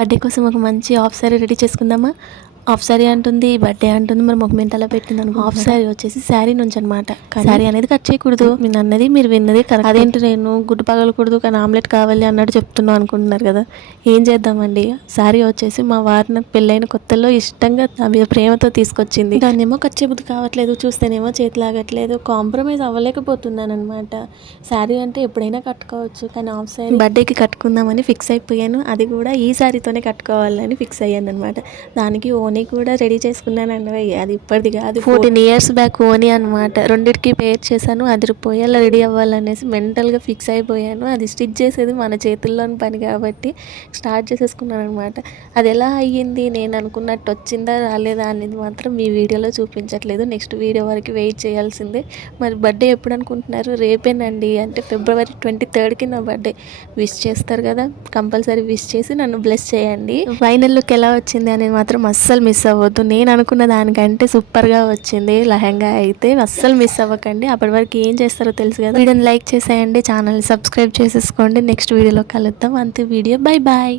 Birthday కోసం ఒక మంచి హాఫ్ సారీ రెడీ చేసుకుందామా. హాఫ్ సారీ అంటుంది, బర్త్డే అంటుంది, మరి ఒక మెంట్ అలా పెట్టింది అనుకో. హాఫ్ సారీ వచ్చేసి శారీ నుంచి అనమాట. శారీ అనేది కట్ చేయకూడదు. నేను అన్నది మీరు విన్నది కరెక్ట్. అదేంటి నేను గుడ్డు పగలకూడదు కానీ ఆమ్లెట్ కావాలి అన్నట్టు చెప్తున్నాను అనుకుంటున్నారు కదా. ఏం చేద్దామండి, శారీ వచ్చేసి మా వారి నాకు పెళ్ళైన కొత్తలో ఇష్టంగా ప్రేమతో తీసుకొచ్చింది. దాన్నేమో కట్ చేయబుద్ధి కావట్లేదు, చూస్తేనేమో చేతిలాగట్లేదు, కాంప్రమైజ్ అవ్వలేకపోతున్నాను అనమాట. శారీ అంటే ఎప్పుడైనా కట్టుకోవచ్చు కానీ హాఫ్ సారీ బర్త్డేకి కట్టుకుందామని ఫిక్స్ అయిపోయాను. అది కూడా ఈ శారీతోనే కట్టుకోవాలని ఫిక్స్ అయ్యాను అనమాట. దానికి ఓనీ కూడా రెడీ చేసుకున్నానండి. అది ఇప్పటిది కాదు, 14 years బ్యాక్ ఓనీ అనమాట. రెండింటికి పేర్ చేశాను, అదిరిపోయి అలా రెడీ అవ్వాలనేసి మెంటల్గా ఫిక్స్ అయిపోయాను. అది స్టిచ్ చేసేది మన చేతుల్లోని పని కాబట్టి స్టార్ట్ చేసేసుకున్నాను అనమాట. అది ఎలా అయ్యింది, నేను అనుకున్నట్టు వచ్చిందా రాలేదా అనేది మాత్రం మీ వీడియోలో చూపించట్లేదు. నెక్స్ట్ వీడియో వరకు వెయిట్ చేయాల్సిందే. మరి బర్త్డే ఎప్పుడు అనుకుంటున్నారు? రేపేనండి, అంటే February 23rd నా బర్త్డే. విష్ చేస్తారు కదా, కంపల్సరీ విష్ చేసి నన్ను బ్లెస్ చేయండి. ఫైనల్ లుక్ ఎలా వచ్చింది అనేది మాత్రం అస్సలు మిస్ అవ్వద్దు. నేను అనుకున్న దానికంటే సూపర్గా వచ్చింది లెహంగా అయితే. అస్సలు మిస్ అవ్వకండి. అప్పటి వరకు ఏం చేస్తారో తెలుసు కదా. వీడియోని లైక్ చేసేయండి, ఛానల్ని సబ్స్క్రైబ్ చేసేసుకోండి. నెక్స్ట్ వీడియోలో కలుద్దాం. అంతే వీడియో. Bye bye.